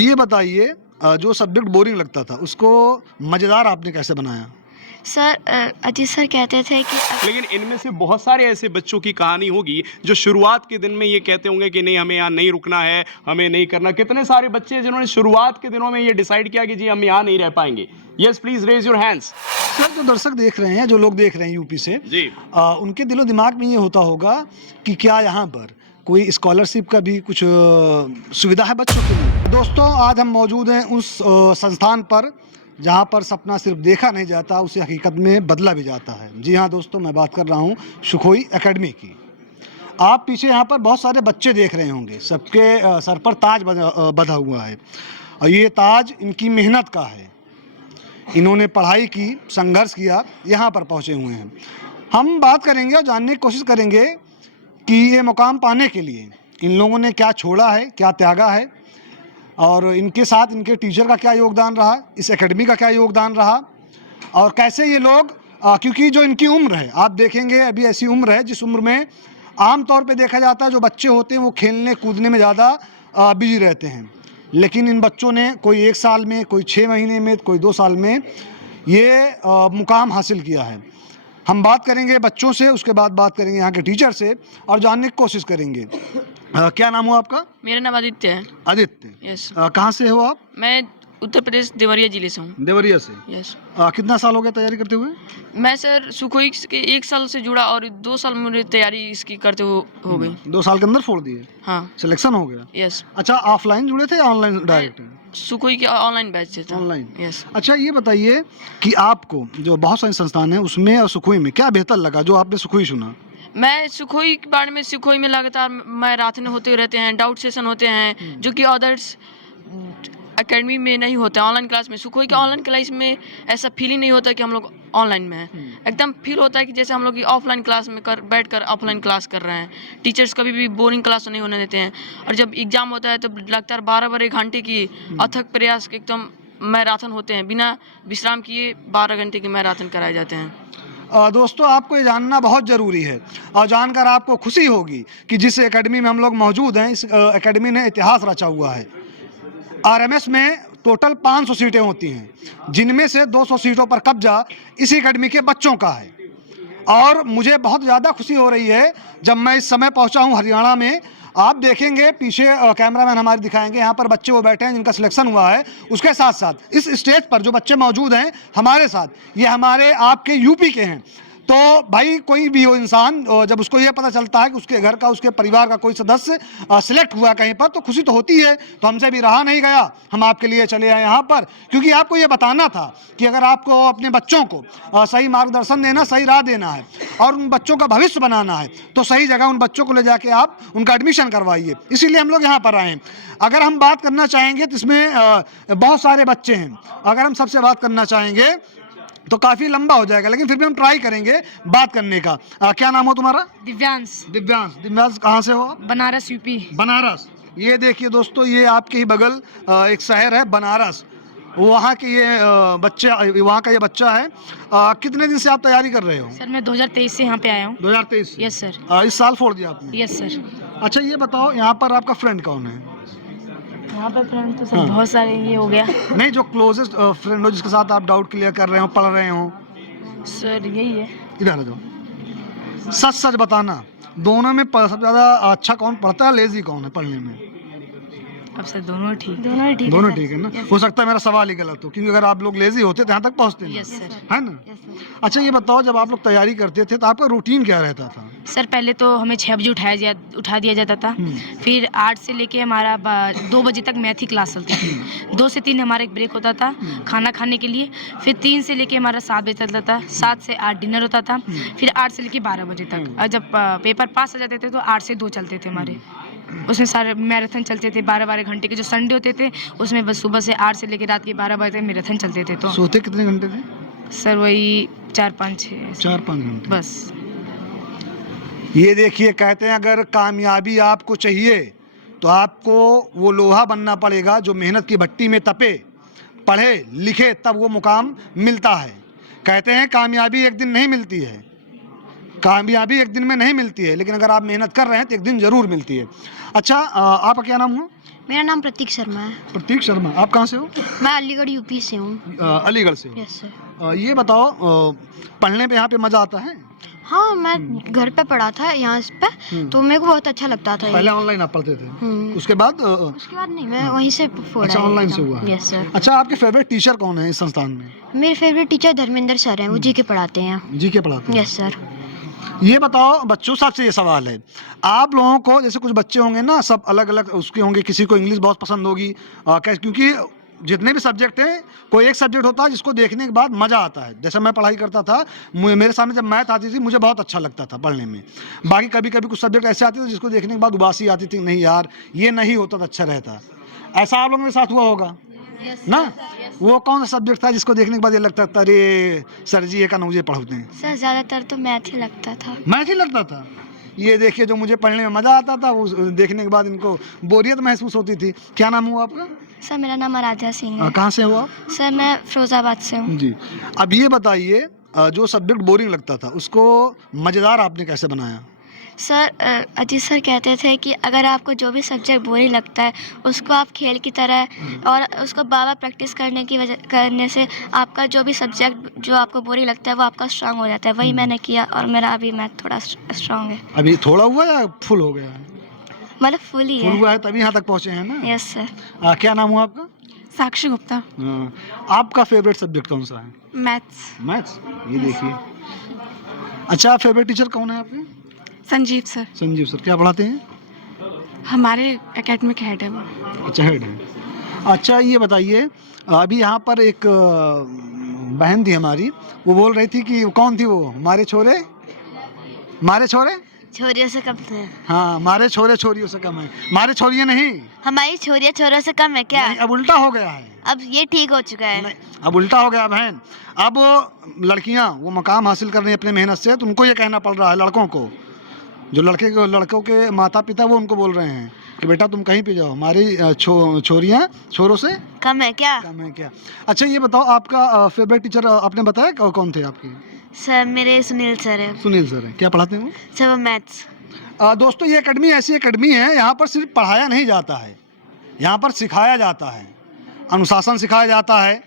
ये बताइए जो सब्जेक्ट बोरिंग लगता था उसको मज़ेदार आपने कैसे बनाया? सर अजीत सर कहते थे कि लेकिन इनमें से बहुत सारे ऐसे बच्चों की कहानी होगी जो शुरुआत के दिन में ये कहते होंगे कि नहीं, हमें यहाँ नहीं रुकना है, हमें नहीं करना। कितने सारे बच्चे हैं जिन्होंने शुरुआत के दिनों में ये डिसाइड किया कि जी हम यहाँ नहीं रह पाएंगे? Yes, please raise your hands. Sir जो दर्शक देख रहे हैं, जो लोग देख रहे हैं यूपी से, जी। उनके दिलो दिमाग में ये होता होगा कि क्या यहाँ पर कोई स्कॉलरशिप का भी कुछ सुविधा है बच्चों के लिए। दोस्तों आज हम मौजूद हैं उस संस्थान पर जहाँ पर सपना सिर्फ देखा नहीं जाता, उसे हकीकत में बदला भी जाता है। जी हाँ दोस्तों, मैं बात कर रहा हूँ सुखोई एकेडमी की। आप पीछे यहाँ पर बहुत सारे बच्चे देख रहे होंगे, सबके सर पर ताज बंधा हुआ है और ये ताज इनकी मेहनत का है। इन्होंने पढ़ाई की, संघर्ष किया, यहाँ पर पहुँचे हुए हैं। हम बात करेंगे और जानने की कोशिश करेंगे कि ये मुकाम पाने के लिए इन लोगों ने क्या छोड़ा है, क्या त्यागा है और इनके साथ इनके टीचर का क्या योगदान रहा, इस एकेडमी का क्या योगदान रहा और कैसे ये लोग क्योंकि जो इनकी उम्र है, आप देखेंगे अभी ऐसी उम्र है जिस उम्र में आम तौर पे देखा जाता है जो बच्चे होते हैं वो खेलने कूदने में ज़्यादा बिजी रहते हैं, लेकिन इन बच्चों ने कोई 1 साल में, कोई 6 महीने में, कोई 2 साल में ये मुकाम हासिल किया है। हम बात करेंगे बच्चों से, उसके बाद बात करेंगे यहाँ के टीचर से और जानने की कोशिश करेंगे। क्या नाम हुआ आपका? मेरा नाम आदित्य है। आदित्य। यस। कहाँ से हो आप? मैं उत्तर प्रदेश देवरिया जिले से हूँ। देवरिया से। यस। कितना साल हो गया तैयारी करते हुए? मैं सर सुखोई के 1 साल से जुड़ा और 2 साल मेरी तैयारी इसकी करते हो गई। 2 साल के अंदर फोड़ दिए? हाँ। सिलेक्शन हो गया? यस। अच्छा, ऑफलाइन जुड़े थे या ऑनलाइन डायरेक्ट? सुखोई के ऑनलाइन बैच से था। ऑनलाइन। यस। अच्छा ये बताइए कि आपको जो बहुत सारे संस्थान हैं उसमें और सुखोई में क्या बेहतर लगा जो आपने सुखोई चुना? मैं सुखोई के बारे में, सुखोई में लगातार मैराथन होते रहते हैं, डाउट सेशन होते हैं जो कि अदर्स एकेडमी में नहीं होता है। ऑनलाइन क्लास में, सुखोई के ऑनलाइन क्लास में ऐसा फील ही नहीं होता कि हम लोग ऑनलाइन में हैं। एकदम फील होता है कि जैसे हम लोग की ऑफलाइन क्लास में बैठकर ऑफलाइन क्लास कर रहे हैं। टीचर्स कभी भी बोरिंग क्लास नहीं होने देते हैं और जब एग्जाम होता है तो लगातार 12 घंटे की अथक प्रयास एकदम मैराथन होते हैं, बिना विश्राम किए 12 घंटे की मैराथन कराए जाते हैं। दोस्तों आपको ये जानना बहुत ज़रूरी है और जानकर आपको खुशी होगी कि जिस एकेडमी में हम लोग मौजूद हैं, इस एकेडमी ने इतिहास रचा हुआ है। आरएमएस में टोटल 500 सीटें होती हैं, जिनमें से 200 सीटों पर कब्जा इसी एकेडमी के बच्चों का है और मुझे बहुत ज़्यादा खुशी हो रही है जब मैं इस समय पहुंचा हूं हरियाणा में। आप देखेंगे पीछे कैमरामैन हमारे दिखाएंगे, यहाँ पर बच्चे वो बैठे हैं जिनका सिलेक्शन हुआ है। उसके साथ साथ इस स्टेज पर जो बच्चे मौजूद हैं हमारे साथ, ये हमारे आपके यूपी के हैं। तो भाई कोई भी हो इंसान, जब उसको ये पता चलता है कि उसके घर का, उसके परिवार का कोई सदस्य सिलेक्ट हुआ कहीं पर, तो खुशी तो होती है। तो हमसे भी रहा नहीं गया, हम आपके लिए चले आए यहाँ पर, क्योंकि आपको ये बताना था कि अगर आपको अपने बच्चों को सही मार्गदर्शन देना, सही राह देना है और उन बच्चों का भविष्य बनाना है तो सही जगह उन बच्चों को ले जाके आप उनका एडमिशन करवाइए। इसीलिए हम लोग यहाँ पर आए हैं। अगर हम बात करना चाहेंगे तो इसमें बहुत सारे बच्चे हैं। अगर हम सबसे बात करना चाहेंगे तो काफ़ी लंबा हो जाएगा, लेकिन फिर भी हम ट्राई करेंगे बात करने का। क्या नाम हो तुम्हारा? दिव्यांश। दिव्यांश। दिव्यांश कहाँ से हो आप? बनारस यूपी। बनारस। ये देखिए दोस्तों, ये आपके ही बगल एक शहर है बनारस, वहाँ के ये वहाँ का ये बच्चा है। कितने दिन से आप तैयारी कर रहे हो? सर मैं 2023 से यहाँ पे आया हूँ। 2023 से? Yes sir. इस साल फोड़ दिया आपने? Yes sir. अच्छा ये बताओ, यहाँ पर आपका फ्रेंड कौन है? यहाँ पे फ्रेंड तो सर बहुत सारे ये हो गया। नहीं, जो क्लोजेस्ट फ्रेंड हो, जिसके साथ आप डाउट क्लियर कर रहे हो, पढ़ रहे हो? सर यही है। इधर आ जाओ, सच सच बताना, दोनों में सबसे ज़्यादा अच्छा कौन पढ़ता है, लेजी कौन है पढ़ने में? अब सर दोनों ठीक है ना? हो सकता है मेरा सवाल ही गलत हो, क्योंकि अगर आप लोग लेजी होते तो यहाँ तक पहुँचते नहीं। Yes sir. है ना? अच्छा ये बताओ, जब आप लोग तैयारी करते थे तो आपका रूटीन क्या रहता था? सर पहले तो हमें 6 बजे उठा दिया जाता था। फिर 8 से लेके हमारा 2 बजे तक मैथ की क्लास चलती थी। 2 से 3 हमारा एक ब्रेक होता था खाना खाने के लिए। फिर 3 से लेके हमारा 7 बजे चलता था। 7 से 8 डिनर होता था। फिर 8 से लेके 12 बजे तक। और जब पेपर पास हो जाते थे तो 8 से 2 चलते थे हमारे। उसमें सारे मैराथन चलते थे 12-12 घंटे के। जो संडे होते थे उसमें बस सुबह से 8 से लेकर रात के 12 बजे तक मैराथन चलते थे। तो सोते कितने घंटे थे? सर वही 4-5-6 4-5 घंटे बस। ये देखिए, कहते हैं अगर कामयाबी आपको चाहिए तो आपको वो लोहा बनना पड़ेगा जो मेहनत की भट्टी में तपे, पढ़े लिखे, तब वो मुकाम मिलता है। कहते हैं कामयाबी एक दिन नहीं मिलती है, कामयाबी एक दिन में नहीं मिलती है, लेकिन अगर आप मेहनत कर रहे हैं तो एक दिन ज़रूर मिलती है। अच्छा आपका क्या नाम हुआ? मेरा नाम प्रतीक शर्मा है। प्रतीक शर्मा, आप कहाँ से हो? मैं अलीगढ़ यूपी से हूँ। अलीगढ़ से हो। Yes sir. ये बताओ, पढ़ने पे यहाँ पे मज़ा आता है? हाँ, मैं घर पे पढ़ा था यहाँ पे, तो मेरे को बहुत अच्छा लगता था। पहले ऑनलाइन आप पढ़ते थे, उसके बाद उसके बाद नहीं, मैं वहीं से पढ़ा। अच्छा, ऑनलाइन से हुआ है। Yes sir. अच्छा, आपके फेवरेट टीचर कौन है इस संस्थान में? मेरे फेवरेट टीचर धर्मेंद्र सर हैं, वो जी के पढ़ाते हैं। जी के पढ़ाते हैं? Yes sir. ये बताओ बच्चों, सबसे ये सवाल है, आप लोगों को जैसे कुछ बच्चे होंगे ना, सब अलग अलग उसके होंगे, किसी को इंग्लिश बहुत पसंद होगी, क्योंकि जितने भी सब्जेक्ट हैं, कोई एक सब्जेक्ट होता है जिसको देखने के बाद मज़ा आता है। जैसे मैं पढ़ाई करता था, मेरे सामने जब मैथ आती थी मुझे बहुत अच्छा लगता था पढ़ने में। बाकी कभी कभी कुछ सब्जेक्ट ऐसे आते थे जिसको देखने के बाद उबासी आती थी, नहीं यार ये नहीं होता तो अच्छा रहता। ऐसा आप लोगों के साथ हुआ होगा ना? वो कौन सा सब्जेक्ट था जिसको देखने के बाद ये लगता था अरे सर जी ये का मुझे पढ़ाते हैं? सर ज़्यादातर तो मैथ ही लगता था। मैथ ही लगता था। ये देखिए, जो मुझे पढ़ने में मज़ा आता था वो देखने के बाद इनको बोरियत महसूस होती थी। क्या नाम हुआ आपका? सर मेरा नाम आराध्या सिंह है। कहाँ से हुआ? सर मैं फिरोजाबाद से हूँ। जी। अब ये बताइए, जो सब्जेक्ट बोरिंग लगता था उसको मज़ेदार आपने कैसे बनाया? सर अजीत सर कहते थे कि अगर आपको जो भी सब्जेक्ट बोरिंग लगता है उसको आप खेल की तरह और उसको बार बार प्रैक्टिस करने से आपका जो भी सब्जेक्ट जो आपको बोरिंग लगता है वो आपका स्ट्रांग हो जाता है। वही मैंने किया और मेरा अभी मैथ थोड़ा स्ट्रांग है। अभी थोड़ा हुआ या फुल हो गया है? मतलब फुल ही फुल है। हुआ है तभी यहाँ तक पहुँचे हैं ना? Yes sir. क्या नाम हुआ आपका? साक्षी गुप्ता। आपका फेवरेट सब्जेक्ट कौन सा है? मैथ्स। मैथ्स। ये देखिए। अच्छा, फेवरेट टीचर कौन है आपके? संजीव सर। संजीव सर क्या पढ़ाते हैं? हमारे एकेडमिक हेड है वो। अच्छा, हेड है। अच्छा, ये बताइए, अभी यहाँ पर एक बहन थी हमारी, वो बोल रही थी कि कौन थी वो, मारे छोरे छोरियों से कम है। हाँ, मारे छोरे छोरियों से कम है। मारे छोरियाँ नहीं, हमारी छोरियाँ छोरों से कम है क्या? नहीं, अब उल्टा हो गया है। अब ये ठीक हो चुका है। नहीं, अब उल्टा हो गया बहन। अब वो लड़कियाँ वो मकाम हासिल कर रही हैं अपनी मेहनत से, तो उनको ये कहना पड़ रहा है लड़कों को, जो लड़कों के माता पिता वो उनको बोल रहे हैं कि बेटा तुम कहीं पे जाओ, हमारी छोरियाँ छोरों से कम है क्या? कम है क्या? अच्छा, ये बताओ, आपका फेवरेट टीचर आपने बताया कौन थे आपके? सर मेरे सुनील सर है। सुनील सर है। क्या पढ़ाते हैं वो? सर वो मैथ्स। दोस्तों, ये एकेडमी ऐसी एकेडमी है, यहाँ पर सिर्फ पढ़ाया नहीं जाता है, यहाँ पर सिखाया जाता है, अनुशासन सिखाया जाता है,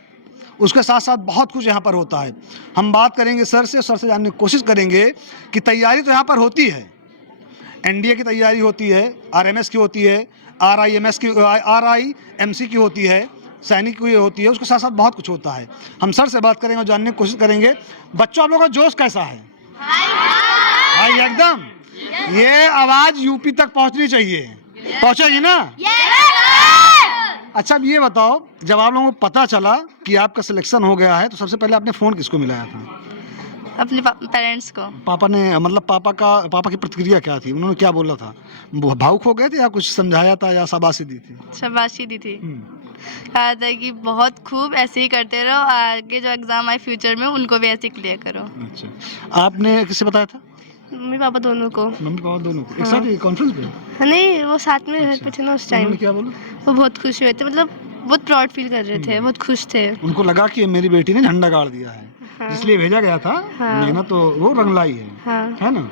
उसके साथ साथ बहुत कुछ यहाँ पर होता है। हम बात करेंगे सर से जानने की कोशिश करेंगे कि तैयारी तो यहाँ पर होती है, एनडीए की तैयारी होती है, आरएमएस की होती है, आरआईएमसी की होती है, सैनिक की होती है, उसके साथ साथ बहुत कुछ होता है। हम सर से बात करेंगे और जानने की कोशिश करेंगे, बच्चों आप लोगों का जोश कैसा है? हाई एकदम। ये आवाज़ यूपी तक पहुंचनी चाहिए, पहुंचेगी ना? अच्छा, अब ये बताओ, जब आप लोगों को पता चला कि आपका सिलेक्शन हो गया है तो सबसे पहले आपने फ़ोन किसको मिलाया था? अपने पेरेंट्स को। पापा ने, मतलब पापा की प्रतिक्रिया क्या थी? उन्होंने क्या बोला था? भावुक हो गए थे या कुछ समझाया था या शाबाशी दी थी? शाबाशी दी थी। कहा था कि बहुत खूब ऐसे ही करते रहो, आगे जो एग्जाम आए फ्यूचर में उनको भी ऐसे क्लियर करो। अच्छा, आपने किसे बताया था? मम्मी पापा दोनों को। मम्मी पापा दोनों को एक साथ कॉन्फ्रेंस पे? नहीं, वो साथ में घर पे थे ना उस टाइम। उन्होंने क्या बोला? वो बहुत खुश हुए थे, मतलब बहुत प्राउड फील कर रहे थे, बहुत खुश थे। उनको लगा कि मेरी बेटी ने झंडा गाड़ दिया है, इसलिए भेजा गया था। मेहनत तो वो रंग लाई है, है ना?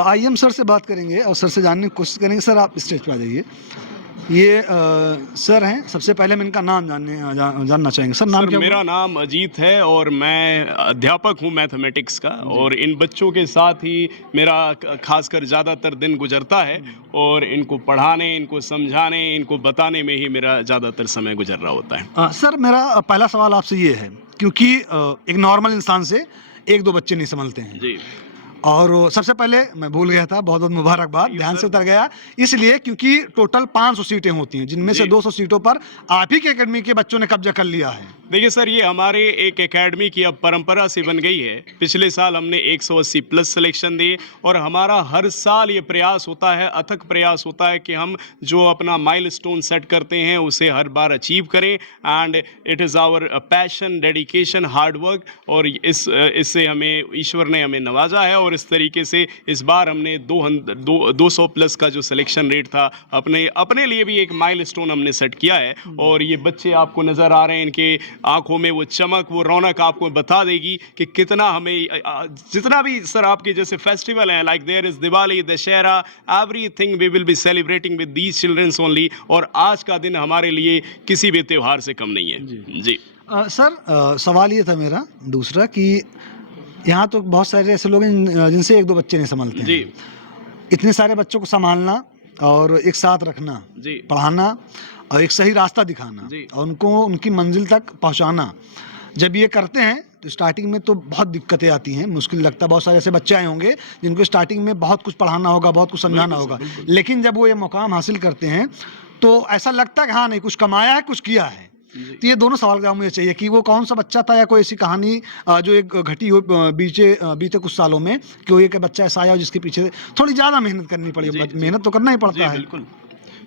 आइए हम सर से बात करेंगे और सर से जानने की कोशिश करेंगे। सर आप स्टेज पे आ जाइए। ये सर हैं, सबसे पहले मैं इनका नाम जानना चाहेंगे। सर नाम क्या? मेरा नाम अजीत है और मैं अध्यापक हूँ मैथमेटिक्स का, और इन बच्चों के साथ ही मेरा खासकर ज़्यादातर दिन गुजरता है, और इनको पढ़ाने, इनको समझाने, इनको बताने में ही मेरा ज़्यादातर समय गुजर रहा होता है। सर मेरा पहला सवाल आपसे ये है, क्योंकि एक नॉर्मल इंसान से एक दो बच्चे नहीं संभलते हैं जी, और सबसे पहले मैं भूल गया था, बहुत बहुत मुबारकबाद, ध्यान से उतर गया, इसलिए क्योंकि टोटल 500 सीटें होती हैं, जिनमें से 200 सीटों पर आप ही के एकेडमी के बच्चों ने कब्जा कर लिया है। देखिए सर, ये हमारे एक एकेडमी की अब परंपरा सी बन गई है। पिछले साल हमने 180 प्लस सिलेक्शन दिए, और हमारा हर साल ये प्रयास होता है, अथक प्रयास होता है कि हम जो अपना माइलस्टोन सेट करते हैं उसे हर बार अचीव करें, and it is our passion, dedication, hard work, और इससे हमें ईश्वर ने हमें नवाजा है, और और इस तरीके से इस बार हमने 200 प्लस का जो सिलेक्शन रेट था अपने लिए भी एक माइलस्टोन हमने सेट किया है। और ये बच्चे आपको नज़र आ रहे हैं, इनके आंखों में वो चमक, वो रौनक आपको बता देगी कि कितना हमें जितना भी सर आपके जैसे फेस्टिवल हैं, like there is Diwali, Dussehra, everything we will be celebrating with these childrens only. और आज का दिन हमारे लिए किसी भी त्यौहार से कम नहीं है जी। सर सवाल ये था मेरा दूसरा कि यहाँ तो बहुत सारे ऐसे लोग हैं जिनसे एक दो बच्चे नहीं संभलते हैं जी। इतने सारे बच्चों को संभालना और एक साथ रखना, जी। पढ़ाना और एक सही रास्ता दिखाना जी। और उनको उनकी मंजिल तक पहुंचाना, जब ये करते हैं तो स्टार्टिंग में तो बहुत दिक्कतें आती हैं, मुश्किल लगता है। बहुत सारे ऐसे बच्चे आए होंगे जिनको स्टार्टिंग में बहुत कुछ पढ़ाना होगा, बहुत कुछ समझाना होगा, लेकिन जब वो ये मुकाम हासिल करते हैं तो ऐसा लगता है कि हाँ नहीं, कुछ कमाया है, कुछ किया है। तो ये दोनों सवाल का जवाब मुझे चाहिए कि वो कौन सा बच्चा था या कोई ऐसी कहानी जो एक घटी हो बीते कुछ सालों में कि वो एक बच्चा ऐसा आया जिसके पीछे थोड़ी ज़्यादा मेहनत करनी पड़ी। मेहनत तो करना ही पड़ता है। बिल्कुल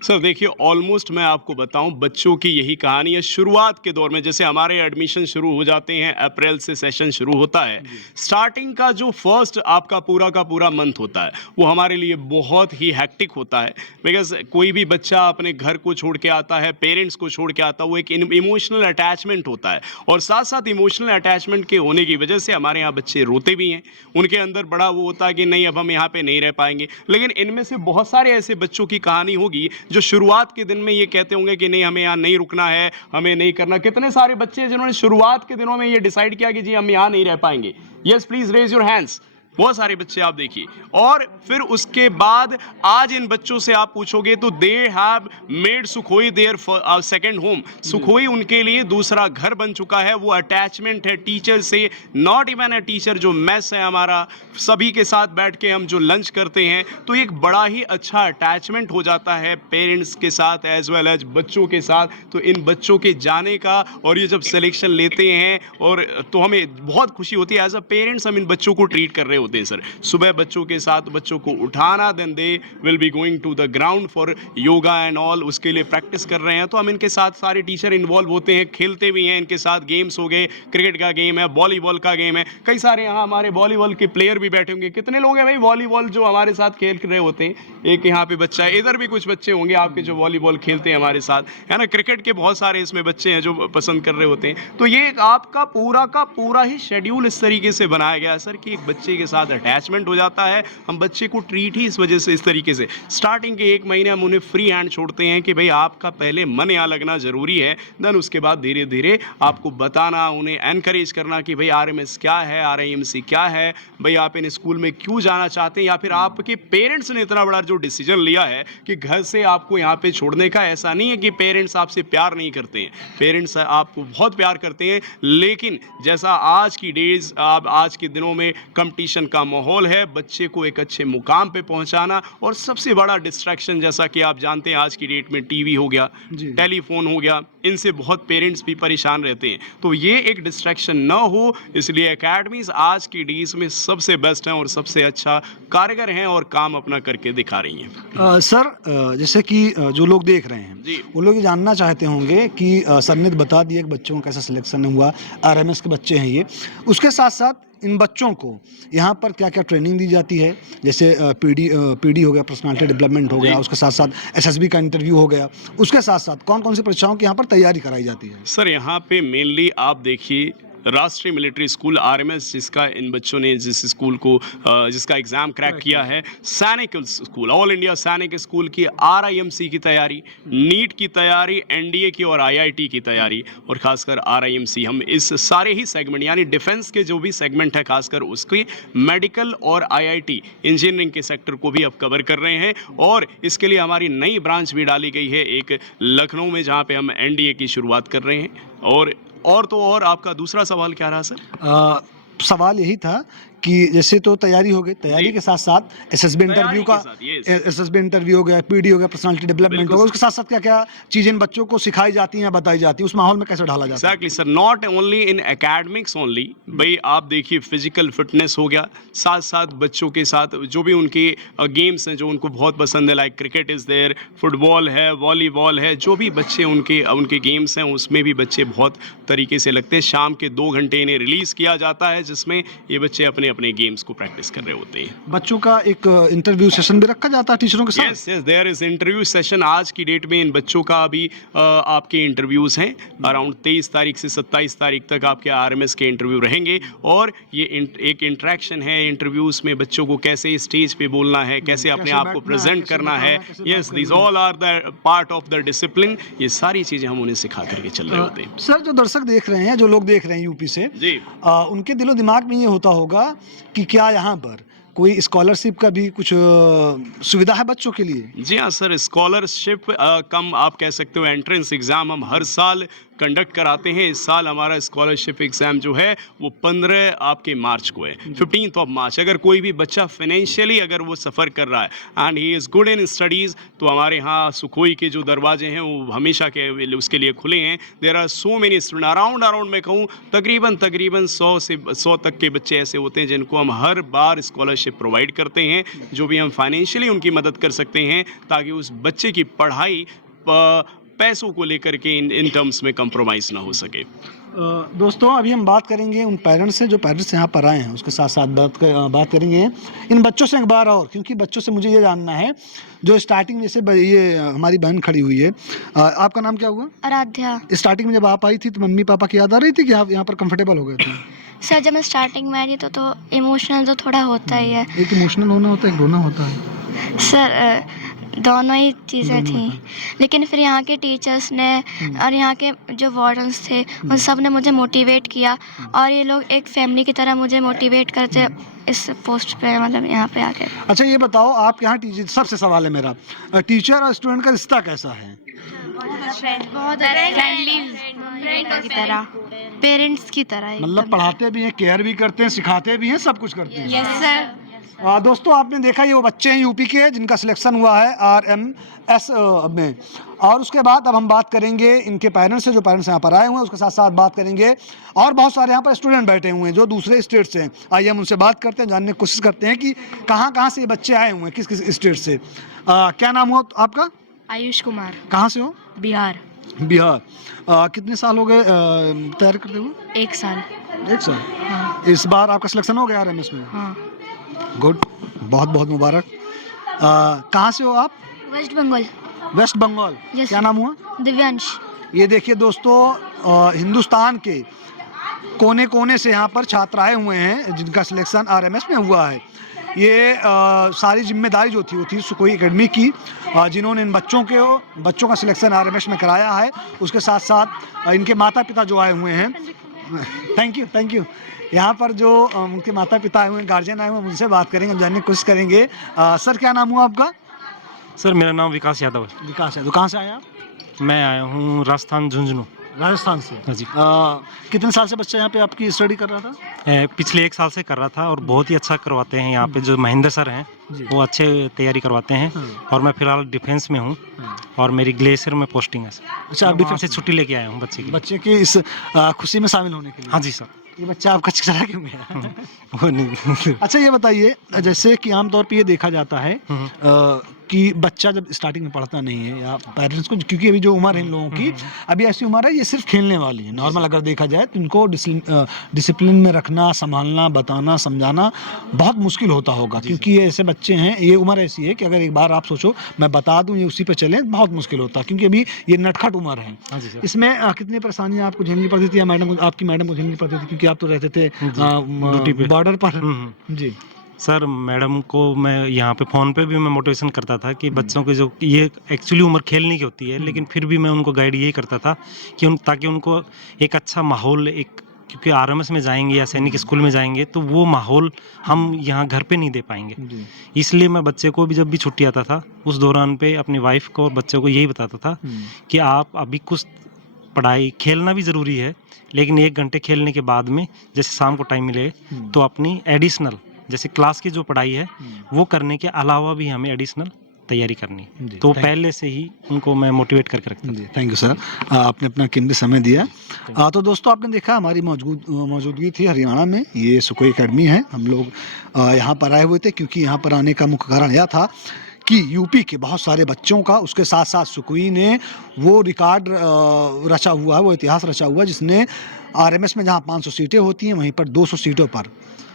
सर, देखिए ऑलमोस्ट मैं आपको बताऊं बच्चों की यही कहानी है। शुरुआत के दौर में जैसे हमारे एडमिशन शुरू हो जाते हैं, अप्रैल से सेशन शुरू होता है, स्टार्टिंग का जो फर्स्ट आपका पूरा का पूरा मंथ होता है वो हमारे लिए बहुत ही हैक्टिक होता है। बिकॉज कोई भी बच्चा अपने घर को छोड़ के आता है, पेरेंट्स को छोड़ के आता है, वो एक इमोशनल अटैचमेंट होता है। और साथ साथ इमोशनल अटैचमेंट के होने की वजह से हमारे यहाँ बच्चे रोते भी हैं, उनके अंदर बड़ा वो होता है कि नहीं अब हम यहाँ पे नहीं रह पाएंगे। लेकिन इनमें से बहुत सारे ऐसे बच्चों की कहानी होगी जो शुरुआत के दिन में ये कहते होंगे कि नहीं हमें यहाँ नहीं रुकना है, हमें नहीं करना। कितने सारे बच्चे हैं जिन्होंने शुरुआत के दिनों में ये डिसाइड किया कि जी हम यहाँ नहीं रह पाएंगे? Yes please raise your hands. बहुत सारे बच्चे आप देखिए। और फिर उसके बाद आज इन बच्चों से आप पूछोगे तो they have made Sukhoi their second home. Sukhoi उनके लिए दूसरा घर बन चुका है। वो अटैचमेंट है टीचर से, नॉट इवन अ टीचर, जो मेस है हमारा, सभी के साथ बैठ के हम जो लंच करते हैं, तो एक बड़ा ही अच्छा अटैचमेंट हो जाता है पेरेंट्स के साथ एज वेल एज बच्चों के साथ। तो इन बच्चों के जाने का और ये जब सिलेक्शन लेते हैं और तो हमें बहुत खुशी होती है एज अ पेरेंट्स। हम इन बच्चों को ट्रीट कर रहे होते हैं सर। सुबह बच्चों के साथ बच्चों को उठाना, then they will be going to the ground for yoga and all, उसके लिए प्रैक्टिस कर रहे हैं। तो हम इनके साथ सारे टीचर इन्वॉल्व होते हैं, खेलते भी हैं इनके साथ। गेम्स हो गए, क्रिकेट का गेम है, वॉलीबॉल का गेम है, कई सारे यहाँ हमारे वॉलीबॉल के प्लेयर भी बैठे होंगे। कितने लोग हैं भाई वॉलीबॉल जो हमारे साथ खेल रहे होते हैं? एक यहाँ पे बच्चा है, इधर भी कुछ बच्चे होंगे आपके जो वॉलीबॉल खेलते हैं हमारे साथ, है ना। क्रिकेट के बहुत सारे इसमें बच्चे हैं जो पसंद कर रहे होते हैं। तो ये आपका पूरा का पूरा ही शेड्यूल इस तरीके से बनाया गया है सर कि एक बच्चे के साथ अटैचमेंट हो जाता है। हम बच्चे को ट्रीट ही इस वजह से इस तरीके से स्टार्टिंग के 1 महीने हम उन्हें फ्री हैंड छोड़ते हैं कि भाई आपका पहले मन यहाँ लगना जरूरी है, देन उसके बाद धीरे धीरे आपको बताना, उन्हें एनकरेज करना कि भाई RMS क्या है, RIMC क्या है, भाई आप इन स्कूल में क्यों जाना चाहते हैं, या फिर आपके पेरेंट्स ने इतना बड़ा जो डिसीजन लिया है कि घर से आपको यहाँ पे छोड़ने का। ऐसा नहीं है कि पेरेंट्स आपसे प्यार नहीं करते हैं, पेरेंट्स आपको बहुत प्यार करते हैं, लेकिन जैसा आज की डेज आज के दिनों में कंपटीशन का माहौल है, बच्चे को एक अच्छे मुकाम पे पहुंचाना। और सबसे बड़ा डिस्ट्रैक्शन जैसा कि आप जानते हैं आज की डेट में टीवी हो गया, टेलीफोन हो गया, इनसे बहुत पेरेंट्स भी परेशान रहते हैं। तो ये एक डिस्ट्रैक्शन ना हो, इसलिए एकेडमीज आज की डेज में सबसे बेस्ट हैं और सबसे अच्छा कारगर हैं और काम अपना करके दिखा रही हैं। सर जैसे कि जो लोग देख रहे हैं जी। वो लोग ये जानना चाहते होंगे कि सर ने बता दिया कि बच्चों का कैसा सिलेक्शन हुआ, RMS के बच्चे हैं ये, उसके साथ साथ इन बच्चों को यहाँ पर क्या क्या ट्रेनिंग दी जाती है? जैसे PD हो गया, पर्सनालिटी डेवलपमेंट हो गया, उसके साथ साथ SSB का इंटरव्यू हो गया, उसके साथ साथ कौन कौन सी परीक्षाओं की यहाँ पर तैयारी कराई जाती है? सर यहाँ पे मेनली आप देखिए राष्ट्रीय मिलिट्री स्कूल RMS, जिसका इन बच्चों ने जिस स्कूल को जिसका एग्ज़ाम क्रैक किया है, सैनिक स्कूल, ऑल इंडिया सैनिक स्कूल की RIMC की तैयारी, नीट की तैयारी, NDA की और IIT की तैयारी, और खासकर RIMC हम इस सारे ही सेगमेंट यानी डिफेंस के जो भी सेगमेंट है खासकर उसके, मेडिकल और IIT इंजीनियरिंग के सेक्टर को भी अब कवर कर रहे हैं। और इसके लिए हमारी नई ब्रांच भी डाली गई है एक लखनऊ में, जहाँ पे हम NDA की शुरुआत कर रहे हैं। और तो और आपका दूसरा सवाल क्या रहा सर? सवाल यही था कि जैसे तो तैयारी हो गई, तैयारी के साथ साथ SSB इंटरव्यू का, SSB इंटरव्यू हो गया, PD हो गया, पर्सनालिटी डेवलपमेंट हो गया, उसके साथ साथ क्या क्या चीज़ें इन बच्चों को सिखाई जाती हैं या बताई जाती हैं, उस माहौल में कैसे ढाला जाता है? Exactly sir, not only in academics only, भाई आप देखिए फिजिकल फिटनेस हो गया, साथ साथ बच्चों के साथ जो भी उनके गेम्स हैं जो उनको बहुत पसंद है, like cricket is there, football है, वॉलीबॉल है, जो भी बच्चे उनके गेम्स हैं उसमें भी बच्चे बहुत तरीके से लगते हैं। शाम के 2 घंटे इन्हें रिलीज़ किया जाता है जिसमें ये बच्चे अपने अपने गेम्स को प्रैक्टिस कर रहे होते हैं। बच्चों का एक इंटरव्यू सेशन भी रखा जाता है टीचरों के साथ। Yes yes, there is interview session. आज की डेट में इन बच्चों का अभी आपके इंटरव्यूज़ हैं। अराउंड 23 तारीख से 27 तारीख तक आपके RMS के इंटरव्यू रहेंगे और ये एक इंटरेक्शन है। इंटरव्यूज़ में बच्चों को कैसे स्टेज पे बोलना है, कैसे अपने आप को प्रेजेंट करना है। Yes, this all are the part of the discipline. ये सारी चीज़ें हम उन्हें सिखा करके चल रहे होते हैं। सर, जो दर्शक देख रहे हैं, जो लोग देख रहे हैं यूपी से, जी, उनके दिलो दिमाग में ये होता होगा कि क्या यहाँ पर कोई स्कॉलरशिप का भी कुछ सुविधा है बच्चों के लिए? जी हाँ सर, स्कॉलरशिप कम आप कह सकते हो एंट्रेंस एग्ज़ाम हम हर साल कंडक्ट कराते हैं। इस साल हमारा स्कॉलरशिप एग्ज़ाम जो है वो 15 आपके मार्च को है, 15th ऑफ मार्च। अगर कोई भी बच्चा फाइनेंशियली अगर वो सफ़र कर रहा है and he is good in studies, तो हमारे यहाँ सुखोई के जो दरवाजे हैं वो हमेशा के उसके लिए खुले हैं। There are so many student around मैं कहूँ तकरीबन 100 तक के बच्चे ऐसे होते हैं जिनको हम हर बार स्कॉलरशिप प्रोवाइड करते हैं, जो भी हम फाइनेंशियली उनकी मदद कर सकते हैं ताकि उस बच्चे की पढ़ाई पैसों को लेकर के इन टर्म्स में कंप्रोमाइज़ ना हो सके। दोस्तों, अभी हम बात करेंगे उन पेरेंट्स से जो पेरेंट्स यहाँ पर आए हैं, उसके साथ साथ बात करेंगे इन बच्चों से एक बार और, क्योंकि बच्चों से मुझे ये जानना है जो स्टार्टिंग में से ये हमारी बहन खड़ी हुई है। आपका नाम क्या हुआ? आराध्या। स्टार्टिंग में जब आप आई थी तो मम्मी पापा की याद आ रही थी कि आप यहाँ पर कंफर्टेबल हो गए थे? सर, जब मैं स्टार्टिंग में आई थी तो इमोशनल तो थोड़ा होता ही है। एक इमोशनल होना होता है, एक रोना होता है। सर, दोनों ही चीज़ें थी, लेकिन फिर यहाँ के टीचर्स ने और यहाँ के जो वार्डन्स थे उन सब ने मुझे मोटिवेट किया और ये लोग एक फैमिली की तरह मुझे मोटिवेट करते इस पोस्ट पे, मतलब यहाँ पे आके। अच्छा, ये बताओ, आप यहाँ टीचर, सबसे सवाल है मेरा, टीचर और स्टूडेंट का रिश्ता कैसा है? बहुत फ्रेंडली की तरह, पेरेंट्स की तरह। मतलब पढ़ाते भी हैं, केयर भी करते हैं, सिखाते भी हैं, सब कुछ करते हैं। Yes sir. दोस्तों, आपने देखा ये वो बच्चे हैं यूपी के जिनका सिलेक्शन हुआ है RMS में, और उसके बाद अब हम बात करेंगे इनके पेरेंट्स से, जो पेरेंट्स यहाँ पर आए हुए हैं। उसके साथ साथ बात करेंगे और बहुत सारे यहाँ पर स्टूडेंट बैठे हुए हैं जो दूसरे स्टेट से हैं। आइए हम उनसे बात करते हैं, जानने की कोशिश करते हैं कि कहाँ से ये बच्चे आए हुए हैं, किस किस स्टेट से। क्या नाम हुआ आपका? आयुष कुमार, कहाँ से हो? बिहार। बिहार। कितने साल हो गए तैयारी करते हुए? 1 साल। 1 साल। हाँ। इस बार आपका सिलेक्शन हो गया RMS में? हाँ। गुड, बहुत बहुत मुबारक। कहाँ से हो आप? वेस्ट बंगाल। वेस्ट बंगाल। Yes, क्या नाम हुआ? दिव्यांश। ये देखिए दोस्तों, हिंदुस्तान के कोने कोने से यहाँ पर छात्र आए हुए हैं जिनका सिलेक्शन RMS में हुआ है। ये सारी जिम्मेदारी जो थी वो थी सुखोई एकेडमी की, जिन्होंने इन बच्चों का सिलेक्शन RMS में कराया है। उसके साथ साथ इनके माता पिता जो आए हुए हैं, थैंक यू। यहाँ पर जो उनके माता पिता आए हुए हैं, गार्जियन आए हुए हैं, उनसे बात करेंगे, जानने की कोशिश करेंगे। सर, क्या नाम हुआ आपका? सर, मेरा नाम विकास यादव है। विकास है। तो कहाँ से आए आप? मैं आया हूँ राजस्थान झुंझुनू। राजस्थान से? हाँ जी। कितने साल से बच्चा यहाँ पे आपकी स्टडी कर रहा था? पिछले 1 साल से कर रहा था और बहुत ही अच्छा करवाते हैं यहाँ पे जो महेंद्र सर हैं, वो अच्छे तैयारी करवाते हैं। और मैं फिलहाल डिफेंस में हूँ और मेरी ग्लेशियर में पोस्टिंग है। अच्छा, आप डिफेंस से छुट्टी लेके आया हूँ बच्चे के इस खुशी में शामिल होने के लिए? हाँ जी सर। ये बच्चा आपका चला क्यों गया? वो नहीं। अच्छा, ये बताइए, जैसे कि आमतौर पे ये देखा जाता है कि बच्चा जब स्टार्टिंग में पढ़ता नहीं है या पेरेंट्स को, क्योंकि अभी जो उम्र है इन लोगों की, अभी ऐसी उम्र है ये सिर्फ खेलने वाली है। नॉर्मल अगर देखा जाए तो इनको डिसिप्लिन में रखना, संभालना, बताना, समझाना बहुत मुश्किल होता होगा, क्योंकि ये ऐसे बच्चे हैं, ये उम्र ऐसी है कि अगर एक बार आप सोचो मैं बता दूं ये उसी पे चले, बहुत मुश्किल होता है, क्योंकि अभी ये नटखट उम्र है। इसमें कितनी परेशानियाँ आपको झेलनी पड़ती थी या आपकी मैडम को झेलनी पड़ती थी, क्योंकि आप तो रहते थे बॉर्डर पर? जी सर, मैडम को मैं यहाँ पे फ़ोन पे भी मैं मोटिवेशन करता था कि बच्चों के जो ये एक्चुअली उम्र खेलने की होती है, लेकिन फिर भी मैं उनको गाइड यही करता था कि ताकि उनको एक अच्छा माहौल, क्योंकि RMS में जाएंगे या सैनिक स्कूल में जाएंगे तो वो माहौल हम यहाँ घर पे नहीं दे पाएंगे। इसलिए मैं बच्चे को भी जब भी छुट्टी आता था उस दौरान पे अपनी वाइफ को और बच्चों को यही बताता था कि आप अभी कुछ पढ़ाई, खेलना भी ज़रूरी है, लेकिन 1 घंटे खेलने के बाद में जैसे शाम को टाइम मिले तो अपनी एडिशनल जैसे क्लास की जो पढ़ाई है वो करने के अलावा भी हमें एडिशनल तैयारी करनी है। तो पहले से ही उनको मैं मोटिवेट करके रखता हूँ। थैंक यू सर, आपने अपना कीमती समय दिया। तो दोस्तों, आपने देखा हमारी मौजूदगी थी हरियाणा में। ये सुखोई एकेडमी है। हम लोग यहाँ पर आए हुए थे क्योंकि यहाँ पर आने का मुख्य कारण यह था कि यूपी के बहुत सारे बच्चों का, उसके साथ साथ सुखोई ने वो रिकॉर्ड रचा हुआ है, वो इतिहास रचा हुआ है जिसने RMS में जहाँ 500 सीटें होती हैं वहीं पर 200 सीटों पर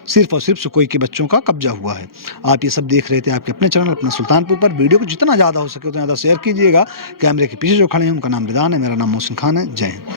सिर्फ और सिर्फ सुखोई के बच्चों का कब्जा हुआ है। आप ये सब देख रहे थे आपके अपने चैनल अपना सुल्तानपुर पर। वीडियो को जितना ज़्यादा हो सके उतना ज़्यादा शेयर कीजिएगा। कैमरे के पीछे जो खड़े हैं उनका नाम रिदान है, मेरा नाम मोहसिन खान है। जय हिंद।